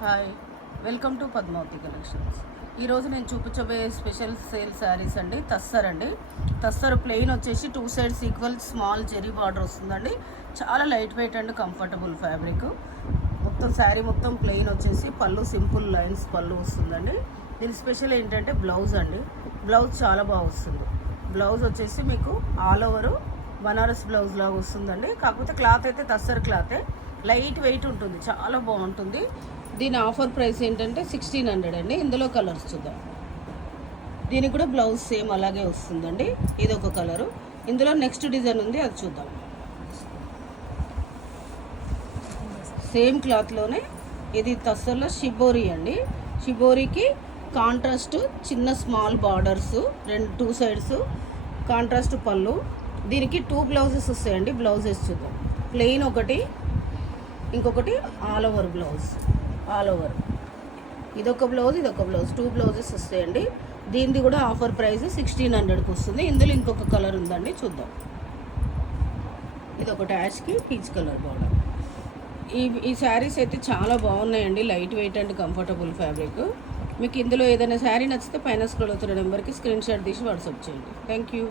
Hi, welcome to Padmavathi collections. ఈరోజు నేను చూపించబోయే స్పెషల్ సేల్ శారీస్ అండి. తస్సర్ అండి. తస్సర్ ప్లెయిన్ వచ్చేసి 2 sides equal small zari border వస్తుందండి. చాలా light weight and comfortable fabric. మొత్తం శారీ మొత్తం ప్లెయిన్ వచ్చేసి పళ్ళు సింపుల్ లైన్స్ పళ్ళు వస్తుందండి. దీని స్పెషల్ ఏంటంటే బ్లౌజ్ అండి. బ్లౌజ్ చాలా బాగా వస్తుంది. బ్లౌజ్ వచ్చేసి మీకు ఆల్ ఓవర్ బనారస్ బ్లౌజ్ లాగా వస్తుందండి. కాకపోతే క్లాత్ అయితే తస్సర్ క్లాతే, లైట్ వెయిట్ ఉంటుంది, చాలా బాగుంటుంది. దీని ఆఫర్ ప్రైస్ ఏంటంటే 1600 అండి. ఇందులో కలర్స్ చూద్దాం. దీనికి కూడా బ్లౌజ్ సేమ్ అలాగే వస్తుందండి. ఇది ఒక కలరు. ఇందులో నెక్స్ట్ డిజైన్ ఉంది, అది చూద్దాం. సేమ్ క్లాత్లోనే ఇది తస్సర్లో షిబోరి అండి. షిబోరికి కాంట్రాస్ట్ చిన్న స్మాల్ బార్డర్స్, 2 సైడ్స్ కాంట్రాస్ట్ పళ్ళు. దీనికి 2 బ్లౌజెస్ వస్తాయండి. బ్లౌజెస్ చూద్దాం. ప్లెయిన్ ఒకటి, ఇంకొకటి all over blouse. All over ఇదొక బ్లౌజ్, ఇదొక బ్లౌజ్, 2 బ్లౌజెస్ వస్తాయండి. దీనిది కూడా ఆఫర్ ప్రైస్ 1600కి వస్తుంది. ఇందులో ఇంకొక కలర్ ఉందండి, చూద్దాం. ఇది ఒకటి యాష్కి పీచ్ కలర్ బార్డర్. ఈ శారీస్ అయితే చాలా బాగున్నాయండి. Light weight and comfortable fabric. మీకు ఇందులో ఏదైనా శారీ నచ్చితే పైన స్క్రోల్ అవుతున్న నెంబర్కి స్క్రీన్ షాట్ తీసి వాట్సాప్ చేయండి. Thank you.